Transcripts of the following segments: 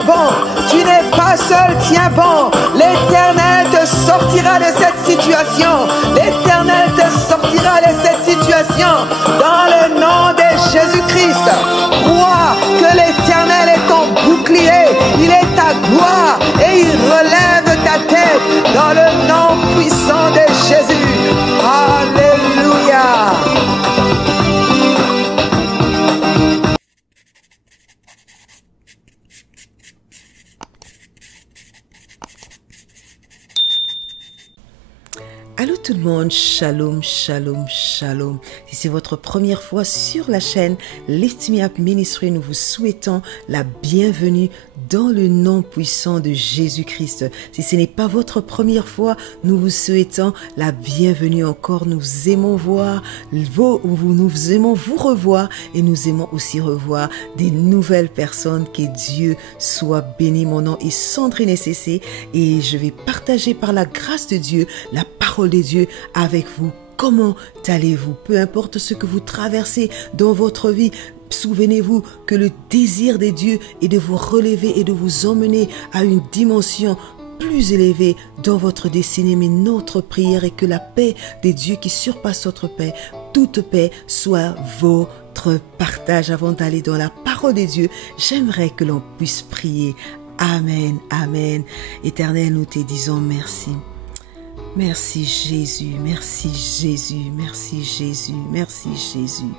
tiens bon. Tu n'es pas seul, tiens bon. L'Éternel te sortira de cette situation. L'Éternel te sortira de cette situation. Dans le nom de Jésus-Christ, crois que l'Éternel est ton bouclier. Il est ta gloire et il relève ta tête. Dans le nom puissant de Jésus. Alléluia. Allô tout le monde, shalom, shalom, shalom. Si c'est votre première fois sur la chaîne Lift Me Up Ministry, nous vous souhaitons la bienvenue dans le nom puissant de Jésus-Christ. Si ce n'est pas votre première fois, nous vous souhaitons la bienvenue encore. Nous aimons nous aimons vous revoir et nous aimons aussi revoir des nouvelles personnes. Que Dieu soit béni. Mon nom est Sandrine SCC et je vais partager par la grâce de Dieu la parole de Dieu avec vous. Comment allez-vous? Peu importe ce que vous traversez dans votre vie, souvenez-vous que le désir de Dieu est de vous relever et de vous emmener à une dimension plus élevée dans votre destinée. Mais notre prière est que la paix de Dieu qui surpasse notre paix, toute paix, soit votre partage. Avant d'aller dans la parole de Dieu, j'aimerais que l'on puisse prier. Amen, amen. Éternel, nous te disons merci. Merci Jésus, merci Jésus, merci Jésus, merci Jésus.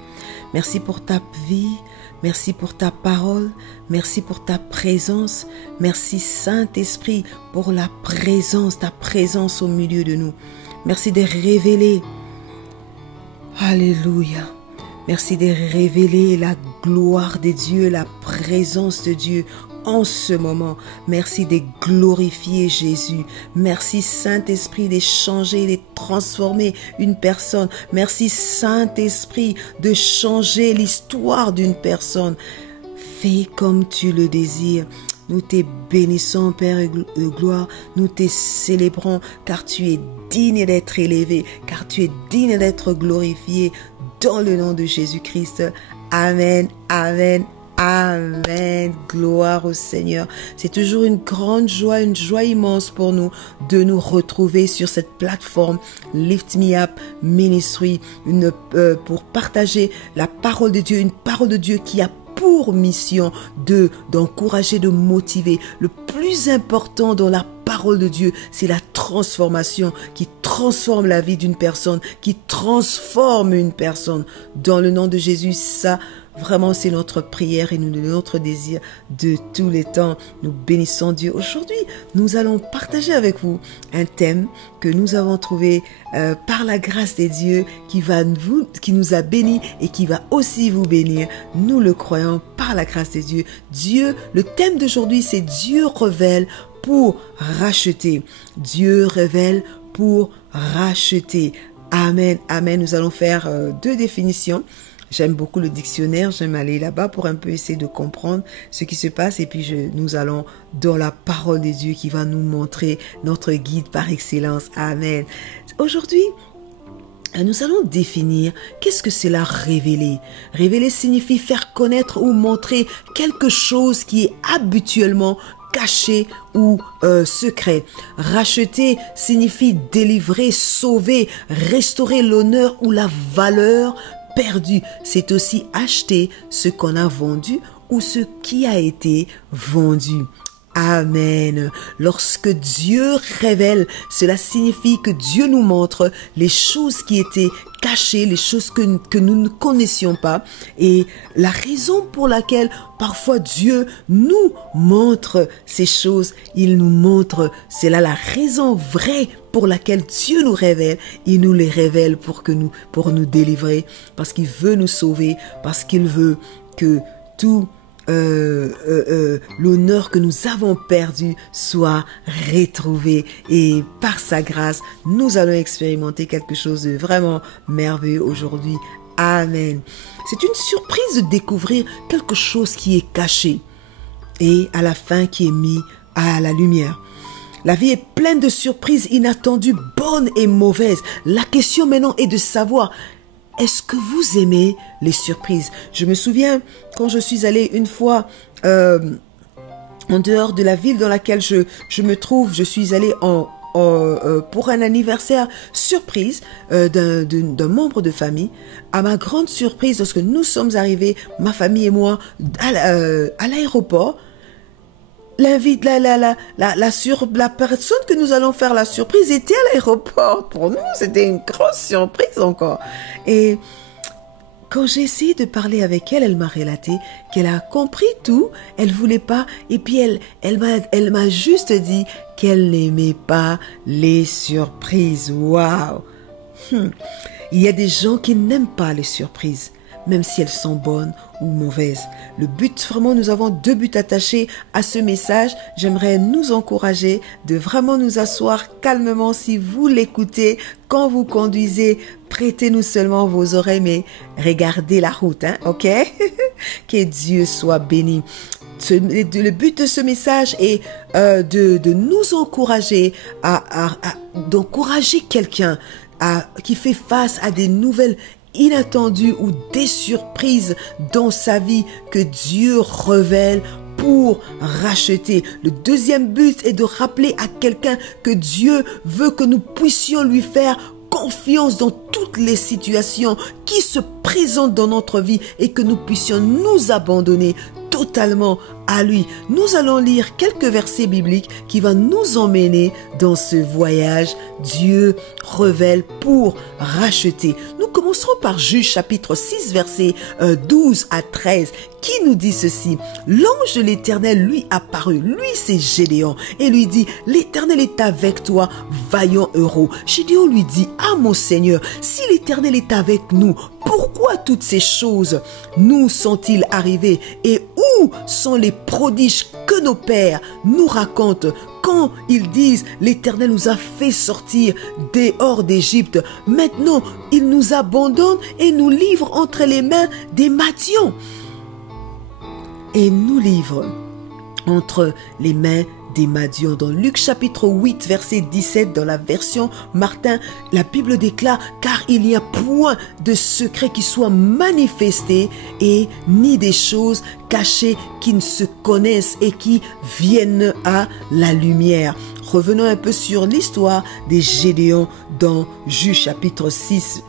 Merci pour ta vie, merci pour ta parole, merci pour ta présence. Merci Saint-Esprit pour la présence, ta présence au milieu de nous. Merci de révéler, alléluia. Merci de révéler la gloire de Dieu, la présence de Dieu en ce moment. Merci de glorifier Jésus. Merci Saint-Esprit de changer, de transformer une personne. Merci Saint-Esprit de changer l'histoire d'une personne. Fais comme tu le désires. Nous te bénissons, Père et gloire. Nous te célébrons car tu es digne d'être élevé, car tu es digne d'être glorifié dans le nom de Jésus-Christ. Amen, amen. Amen, gloire au Seigneur. C'est toujours une joie immense pour nous de nous retrouver sur cette plateforme Lift Me Up Ministry pour partager la parole de Dieu, une parole de Dieu qui a pour mission d'encourager, de motiver. Le plus important dans la parole de Dieu, c'est la transformation qui transforme la vie d'une personne, qui transforme une personne. Dans le nom de Jésus, ça, vraiment, c'est notre prière et notre désir de tous les temps. Nous bénissons Dieu. Aujourd'hui, nous allons partager avec vous un thème que nous avons trouvé par la grâce de Dieu qui nous a bénis et qui va aussi vous bénir. Nous le croyons par la grâce de Dieu. Dieu, le thème d'aujourd'hui, c'est Dieu révèle pour racheter. Dieu révèle pour racheter. Amen, amen. Nous allons faire deux définitions. J'aime beaucoup le dictionnaire, j'aime aller là-bas pour un peu essayer de comprendre ce qui se passe. Et puis nous allons dans la parole de Dieu qui va nous montrer notre guide par excellence. Amen. Aujourd'hui, nous allons définir qu'est-ce que c'est la révéler. Révéler signifie faire connaître ou montrer quelque chose qui est habituellement caché ou secret. Racheter signifie délivrer, sauver, restaurer l'honneur ou la valeur perdu. C'est aussi acheter ce qu'on a vendu ou ce qui a été vendu. Amen. Lorsque Dieu révèle, cela signifie que Dieu nous montre les choses qui étaient cachées, les choses que nous ne connaissions pas. Et la raison pour laquelle parfois Dieu nous montre ces choses, il nous montre, c'est là la raison vraie pour laquelle Dieu nous révèle. Il nous les révèle pour nous délivrer, parce qu'il veut nous sauver, parce qu'il veut que tout l'honneur que nous avons perdu soit retrouvé, et par sa grâce nous allons expérimenter quelque chose de vraiment merveilleux aujourd'hui. Amen. C'est une surprise de découvrir quelque chose qui est caché et à la fin qui est mis à la lumière. La vie est pleine de surprises inattendues, bonnes et mauvaises. La question maintenant est de savoir: est-ce que vous aimez les surprises? Je me souviens quand je suis allée une fois en dehors de la ville dans laquelle je me trouve. Je suis allée pour un anniversaire surprise d'un membre de famille. À ma grande surprise, lorsque nous sommes arrivés, ma famille et moi, à l'aéroport, la personne que nous allons faire la surprise était à l'aéroport. Pour nous, c'était une grosse surprise encore. Et quand j'ai essayé de parler avec elle, elle m'a relaté qu'elle a compris tout, elle voulait pas, et puis elle m'a juste dit qu'elle n'aimait pas les surprises. Waouh! Il y a des gens qui n'aiment pas les surprises, même si elles sont bonnes ou mauvaises. Le but, vraiment, nous avons 2 buts attachés à ce message. J'aimerais nous encourager de vraiment nous asseoir calmement si vous l'écoutez. Quand vous conduisez, prêtez-nous seulement vos oreilles, mais regardez la route, hein, ok? Que Dieu soit béni. Le but de ce message est de nous encourager d'encourager quelqu'un qui fait face à des nouvelles inattendues ou des surprises dans sa vie que Dieu révèle pour racheter. Le deuxième but est de rappeler à quelqu'un que Dieu veut que nous puissions lui faire confiance dans toutes les situations qui se présentent dans notre vie et que nous puissions nous abandonner totalement à lui. Nous allons lire quelques versets bibliques qui vont nous emmener dans ce voyage. Dieu révèle pour racheter. Nous commencerons par Juge chapitre 6 versets 12 à 13 qui nous dit ceci. L'ange de l'Éternel lui apparut, lui c'est Gédéon, et lui dit, l'Éternel est avec toi, vaillant héros. Gédéon lui dit, ah mon Seigneur, si l'Éternel est avec nous, pourquoi toutes ces choses nous sont-ils arrivées et où sont les prodiges que nos pères nous racontent quand ils disent l'Éternel nous a fait sortir dehors d'Égypte. Maintenant, il nous abandonne et nous livre entre les mains des Madians. Et nous livre entre les mains des Madians. Dans Luc chapitre 8 verset 17 dans la version Martin, la Bible déclare, car il n'y a point de secret qui soit manifesté et ni des choses cachées qui ne se connaissent et qui viennent à la lumière. Revenons un peu sur l'histoire des Gédéons dans Juge chapitre 6.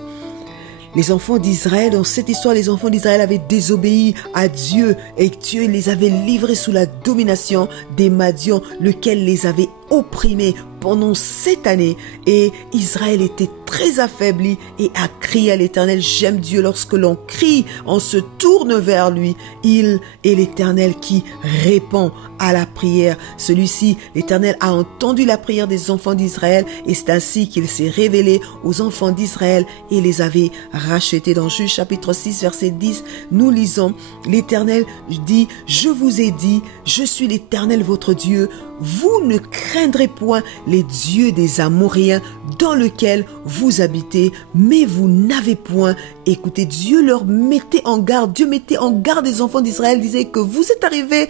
Les enfants d'Israël, dans cette histoire, les enfants d'Israël avaient désobéi à Dieu et Dieu les avait livrés sous la domination des Madians, lequel les avait opprimés pendant 7 années. Et Israël était très affaibli et a crié à l'Éternel. J'aime Dieu lorsque l'on crie, on se tourne vers lui. Il est l'Éternel qui répond à la prière. Celui-ci, l'Éternel a entendu la prière des enfants d'Israël et c'est ainsi qu'il s'est révélé aux enfants d'Israël et les avait rachetés. Dans Juge chapitre 6 verset 10, nous lisons, l'Éternel dit, je vous ai dit, je suis l'Éternel votre Dieu, vous ne craindrez point les dieux des Amoréens dans lesquels vous habitez, mais vous n'avez point. Écoutez, Dieu leur mettait en garde, Dieu mettait en garde les enfants d'Israël, disait que vous êtes arrivés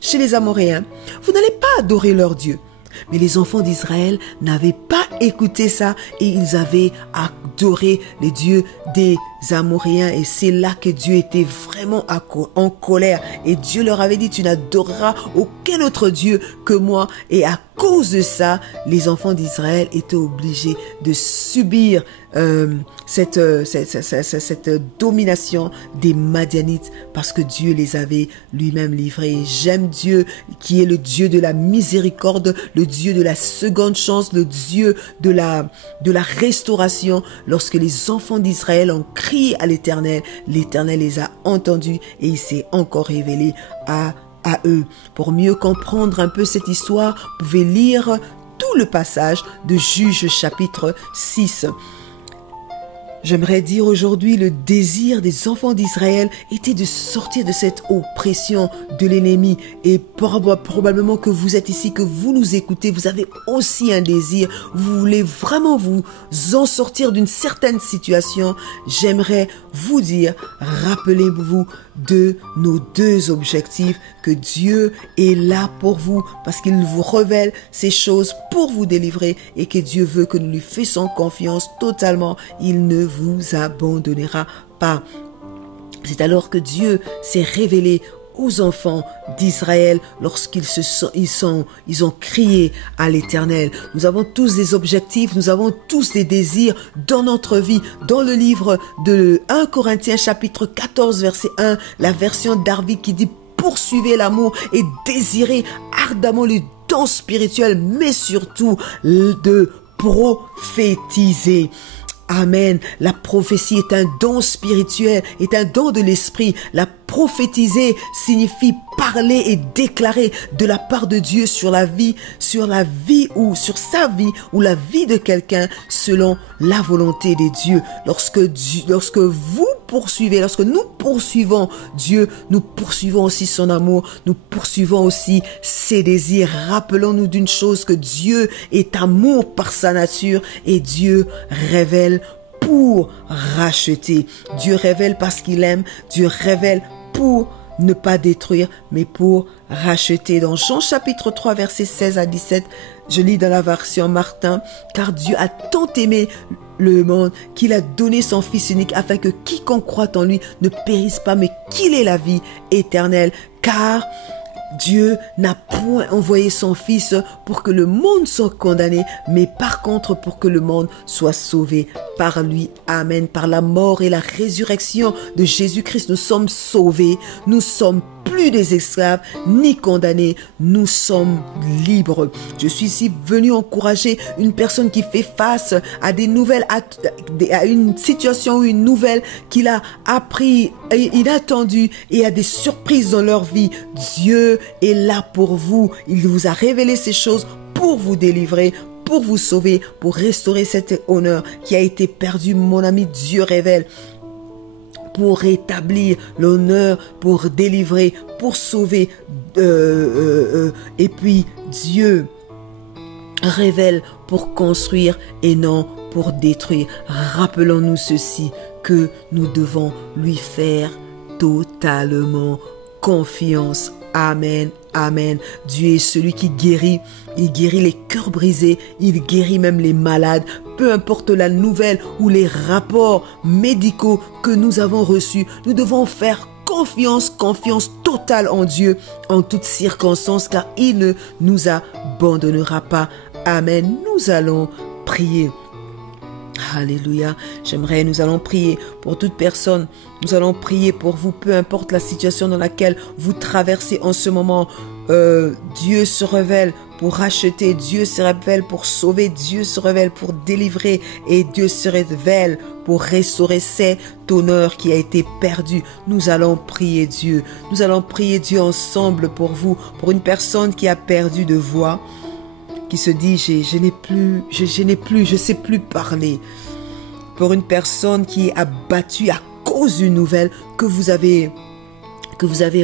chez les Amoréens, vous n'allez pas adorer leur Dieu. Mais les enfants d'Israël n'avaient pas écouté ça et ils avaient adoré les dieux des Amoréens. Et c'est là que Dieu était vraiment en colère. Et Dieu leur avait dit, tu n'adoreras aucun autre Dieu que moi. Et à cause de ça, les enfants d'Israël étaient obligés de subir cette domination des Madianites parce que Dieu les avait lui-même livrés. Et j'aime Dieu qui est le Dieu de la miséricorde, le Dieu de la seconde chance, le Dieu de la restauration. Lorsque les enfants d'Israël ont crié à l'Éternel, l'Éternel les a entendus et il s'est encore révélé à eux. Pour mieux comprendre un peu cette histoire, vous pouvez lire tout le passage de Juge chapitre 6. J'aimerais dire aujourd'hui, le désir des enfants d'Israël était de sortir de cette oppression de l'ennemi. Et probablement que vous êtes ici, que vous nous écoutez, vous avez aussi un désir. Vous voulez vraiment vous en sortir d'une certaine situation. J'aimerais vous dire, rappelez-vous de nos 2 objectifs, que Dieu est là pour vous parce qu'il vous révèle ces choses pour vous délivrer et que Dieu veut que nous lui fassions confiance totalement. Il ne vous abandonnera pas. C'est alors que Dieu s'est révélé aux enfants d'Israël lorsqu'ils ils ont crié à l'Éternel. Nous avons tous des objectifs, nous avons tous des désirs dans notre vie. Dans le livre de 1 Corinthiens chapitre 14 verset 1, la version Darby qui dit « Poursuivez l'amour et désirez ardemment les dons spirituels, mais surtout de prophétiser. » Amen. La prophétie est un don spirituel, est un don de l'esprit. La prophétiser signifie parler et déclarer de la part de Dieu sur la vie ou sur sa vie ou la vie de quelqu'un selon la volonté de Dieu. Lorsque vous poursuivez, lorsque nous poursuivons Dieu, nous poursuivons aussi son amour, nous poursuivons aussi ses désirs. Rappelons-nous d'une chose, que Dieu est amour par sa nature et Dieu révèle pour racheter. Dieu révèle parce qu'il aime, Dieu révèle pour ne pas détruire, mais pour racheter. Dans Jean chapitre 3, versets 16 à 17, je lis dans la version Martin, « Car Dieu a tant aimé le monde qu'il a donné son Fils unique afin que quiconque croit en lui ne périsse pas, mais qu'il ait la vie éternelle. Car Dieu n'a point envoyé son Fils pour que le monde soit condamné, mais par contre pour que le monde soit sauvé par lui. » Amen. Par la mort et la résurrection de Jésus-Christ, nous sommes sauvés. Nous sommes plus des esclaves ni condamnés, nous sommes libres. Je suis ici venu encourager une personne qui fait face à des nouvelles, à une situation ou une nouvelle qu'il a appris, inattendu, et à des surprises dans leur vie. Dieu est là pour vous. Il vous a révélé ces choses pour vous délivrer, pour vous sauver, pour restaurer cet honneur qui a été perdu. Mon ami, Dieu révèle pour rétablir l'honneur, pour délivrer, pour sauver. Et puis Dieu révèle pour construire et non pour détruire. Rappelons-nous ceci, que nous devons lui faire totalement confiance. Amen. Amen. Dieu est celui qui guérit. Il guérit les cœurs brisés. Il guérit même les malades. Peu importe la nouvelle ou les rapports médicaux que nous avons reçus, nous devons faire confiance totale en Dieu en toutes circonstances, car il ne nous abandonnera pas. Amen. Nous allons prier. Alléluia. Nous allons prier pour toute personne. Nous allons prier pour vous, peu importe la situation dans laquelle vous traversez en ce moment. Dieu se révèle pour racheter, Dieu se révèle pour sauver, Dieu se révèle pour délivrer et Dieu se révèle pour restaurer cet honneur qui a été perdu. Nous allons prier Dieu. Nous allons prier Dieu ensemble pour vous, pour une personne qui a perdu de voix, qui se dit je sais plus parler. Pour une personne qui est abattue à cause d'une nouvelle que vous avez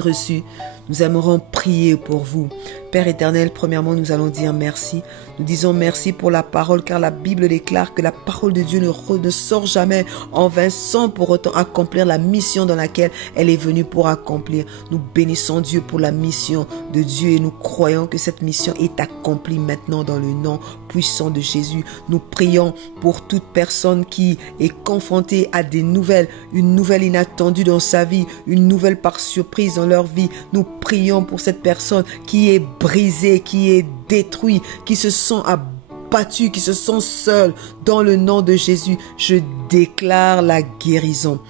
reçue, nous aimerons prier pour vous. Père éternel, premièrement, nous allons dire merci. Nous disons merci pour la parole, car la Bible déclare que la parole de Dieu ne sort jamais en vain sans pour autant accomplir la mission dans laquelle elle est venue pour accomplir. Nous bénissons Dieu pour la mission de Dieu et nous croyons que cette mission est accomplie maintenant dans le nom puissant de Jésus. Nous prions pour toute personne qui est confrontée à des nouvelles, une nouvelle inattendue dans sa vie, une nouvelle par surprise dans leur vie. Nous prions pour cette personne qui est brisée, qui est détruite, qui se sent abattue, qui se sent seule. Dans le nom de Jésus, je déclare la guérison.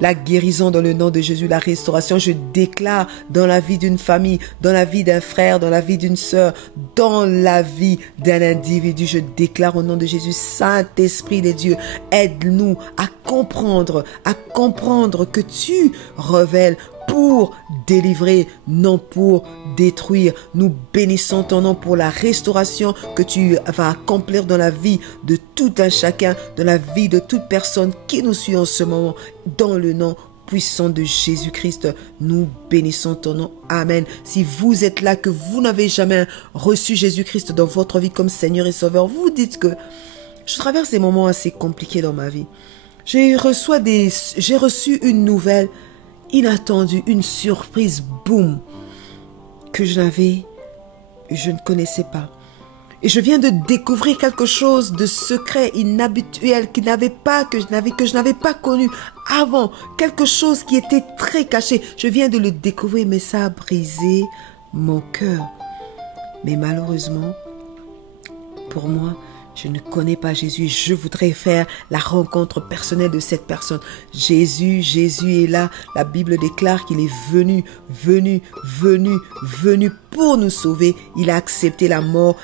La guérison dans le nom de Jésus, la restauration, je déclare dans la vie d'une famille, dans la vie d'un frère, dans la vie d'une sœur, dans la vie d'un individu. Je déclare au nom de Jésus, Saint-Esprit de Dieu, aide-nous à comprendre que tu révèles pour délivrer, non pour détruire. Nous bénissons ton nom pour la restauration que tu vas accomplir dans la vie de tout un chacun, dans la vie de toute personne qui nous suit en ce moment, dans le nom puissant de Jésus-Christ. Nous bénissons ton nom. Amen. Si vous êtes là, que vous n'avez jamais reçu Jésus-Christ dans votre vie comme Seigneur et Sauveur, vous dites que je traverse des moments assez compliqués dans ma vie. J'ai reçu une nouvelle inattendue, une surprise, boum, que je ne connaissais pas. Et je viens de découvrir quelque chose de secret, inhabituel, que je n'avais pas connu avant. Quelque chose qui était très caché. Je viens de le découvrir, mais ça a brisé mon cœur. Mais malheureusement, pour moi, je ne connais pas Jésus et je voudrais faire la rencontre personnelle de cette personne. Jésus est là. La Bible déclare qu'il est venu pour nous sauver. Il a accepté la mort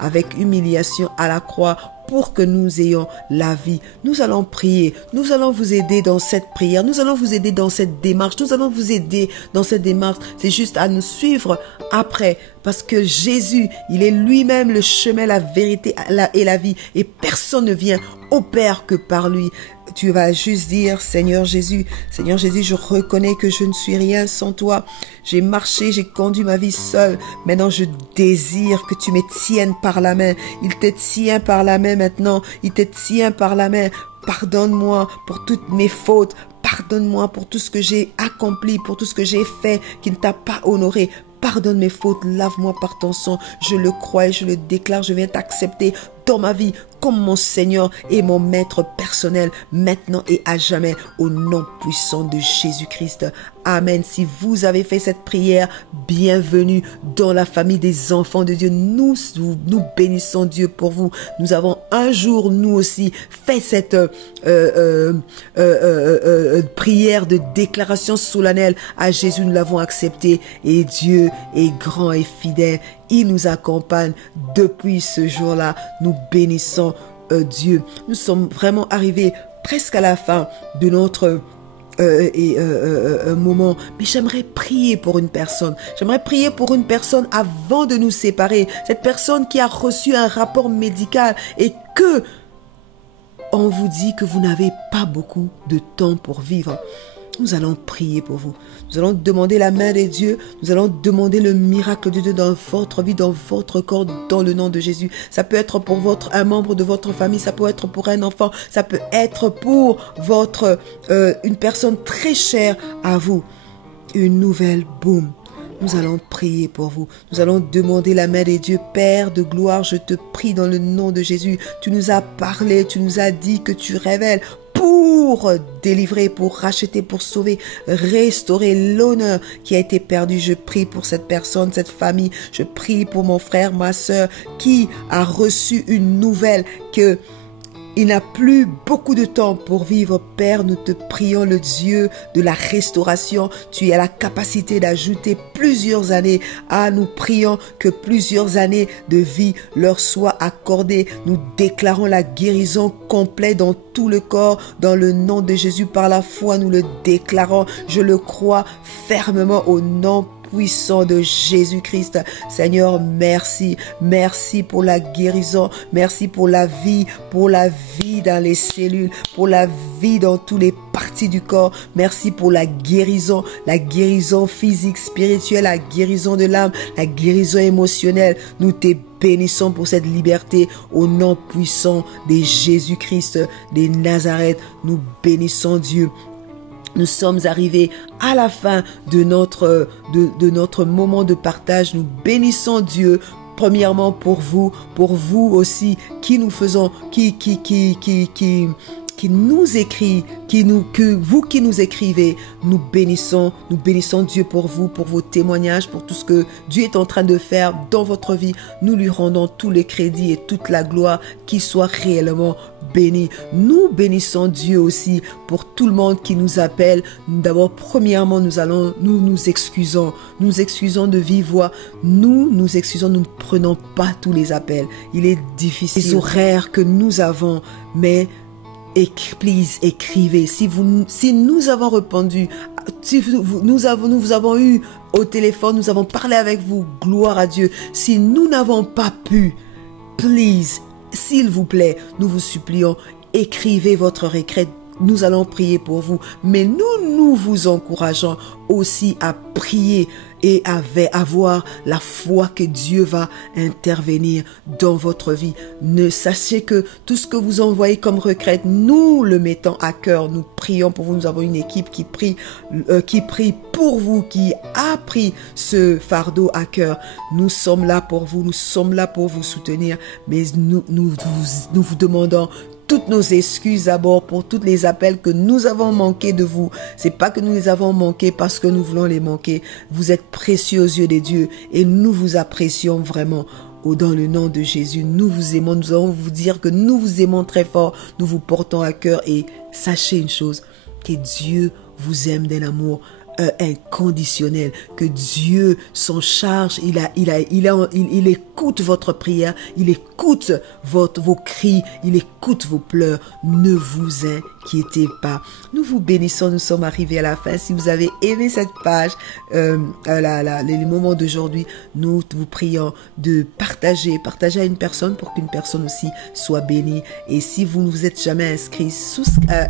avec humiliation à la croix pour que nous ayons la vie. Nous allons prier. Nous allons vous aider dans cette prière. Nous allons vous aider dans cette démarche. Nous allons vous aider dans cette démarche. C'est juste à nous suivre après. Parce que Jésus, il est lui-même le chemin, la vérité et la vie. Et personne ne vient au Père que par lui. Tu vas juste dire, Seigneur Jésus, je reconnais que je ne suis rien sans toi. J'ai marché, j'ai conduit ma vie seule. Maintenant, je désire que tu me tiennes par la main. Il te tient par la main maintenant. Il te tient par la main. Pardonne-moi pour toutes mes fautes. Pardonne-moi pour tout ce que j'ai accompli, pour tout ce que j'ai fait qui ne t'a pas honoré. Pardonne mes fautes, lave-moi par ton sang. Je le crois et je le déclare. Je viens t'accepter dans ma vie comme mon Seigneur et mon Maître personnel, maintenant et à jamais, au nom puissant de Jésus-Christ. Amen. Si vous avez fait cette prière, bienvenue dans la famille des enfants de Dieu. Nous bénissons Dieu pour vous. Nous avons un jour, nous aussi, fait cette prière de déclaration solennelle à Jésus. Nous l'avons accepté et Dieu est grand et fidèle. Il nous accompagne depuis ce jour-là. Nous bénissons Dieu. Nous sommes vraiment arrivés presque à la fin de notre moment. Mais j'aimerais prier pour une personne. J'aimerais prier pour une personne avant de nous séparer. Cette personne qui a reçu un rapport médical et que on vous dit que vous n'avez pas beaucoup de temps pour vivre. Nous allons prier pour vous. Nous allons demander la main de Dieu. Nous allons demander le miracle de Dieu dans votre vie, dans votre corps, dans le nom de Jésus. Ça peut être pour un membre de votre famille. Ça peut être pour un enfant. Ça peut être pour une personne très chère à vous. Une nouvelle boum. Nous allons prier pour vous. Nous allons demander la main de Dieu. Père de gloire, je te prie dans le nom de Jésus. Tu nous as parlé, tu nous as dit que tu révèles pour délivrer, pour racheter, pour sauver, restaurer l'honneur qui a été perdu. Je prie pour cette personne, cette famille. Je prie pour mon frère, ma soeur qui a reçu une nouvelle que il n'a plus beaucoup de temps pour vivre. Père, nous te prions, le Dieu de la restauration. Tu as la capacité d'ajouter plusieurs années. Nous prions que plusieurs années de vie leur soient accordées. Nous déclarons la guérison complète dans tout le corps. Dans le nom de Jésus, par la foi, nous le déclarons. Je le crois fermement au nom puissant de Jésus-Christ. Seigneur, merci. Merci pour la guérison. Merci pour la vie dans les cellules, pour la vie dans toutes les parties du corps. Merci pour la guérison physique, spirituelle, la guérison de l'âme, la guérison émotionnelle. Nous te bénissons pour cette liberté au nom puissant de Jésus-Christ de Nazareth. Nous bénissons Dieu. Nous sommes arrivés à la fin de notre moment de partage. Nous bénissons Dieu. Premièrement pour vous aussi qui nous faisons, qui nous écrit, vous qui nous écrivez, nous bénissons Dieu pour vous, pour vos témoignages, pour tout ce que Dieu est en train de faire dans votre vie. Nous lui rendons tous les crédits et toute la gloire, qui soit réellement béni. Nous bénissons Dieu aussi pour tout le monde qui nous appelle. D'abord, premièrement, nous nous excusons de vive voix. Nous nous excusons, nous ne prenons pas tous les appels. Il est difficile. Les horaires que nous avons, mais please, écrivez. Si nous avons répondu, si nous vous avons eu au téléphone, nous avons parlé avec vous, gloire à Dieu. Si nous n'avons pas pu, please, s'il vous plaît, nous vous supplions, écrivez votre regret. Nous allons prier pour vous, mais nous vous encourageons aussi à prier et avoir la foi que Dieu va intervenir dans votre vie. Ne sachez que tout ce que vous envoyez comme requête, nous le mettons à cœur. Nous prions pour vous. Nous avons une équipe qui prie pour vous, qui a pris ce fardeau à cœur. Nous sommes là pour vous. Nous sommes là pour vous soutenir. Mais nous vous demandons toutes nos excuses d'abord pour tous les appels que nous avons manqués de vous. C'est pas que nous les avons manqués parce que nous voulons les manquer. Vous êtes précieux aux yeux des dieux et nous vous apprécions vraiment. Dans le nom de Jésus, nous vous aimons. Nous allons vous dire que nous vous aimons très fort. Nous vous portons à cœur et sachez une chose, que Dieu vous aime d'un amour inconditionnel, que Dieu s'en charge, il écoute votre prière, il écoute vos cris, il écoute vos pleurs. Ne vous inquiétez pas. Nous vous bénissons, nous sommes arrivés à la fin. Si vous avez aimé cette page, les moments d'aujourd'hui, nous vous prions de partager à une personne pour qu'une personne aussi soit bénie. Et si vous ne vous êtes jamais inscrit,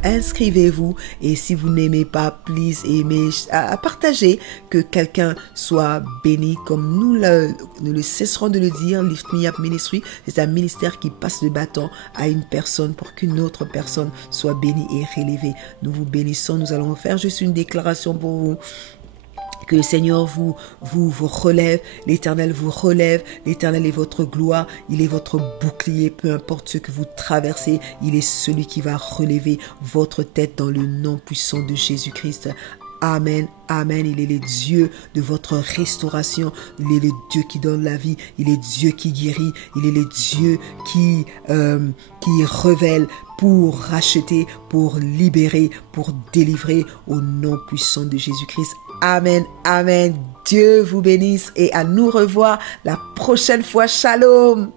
inscrivez-vous. Et si vous n'aimez pas, please, aimez, à partager, que quelqu'un soit béni, comme nous le cesserons de le dire. Lift Me Up Ministry, c'est un ministère qui passe le bâton à une personne pour qu'une autre personne soit bénie et relevée. Nous vous bénissons. Nous allons faire juste une déclaration pour vous. Que le Seigneur vous relève, l'Éternel vous relève, l'Éternel est votre gloire, il est votre bouclier, peu importe ce que vous traversez, il est celui qui va relever votre tête dans le nom puissant de Jésus-Christ. Amen, amen. Il est le Dieu de votre restauration. Il est le Dieu qui donne la vie. Il est Dieu qui guérit. Il est le Dieu qui révèle pour racheter, pour libérer, pour délivrer au nom puissant de Jésus-Christ. Amen, amen. Dieu vous bénisse et à nous revoir la prochaine fois. Shalom.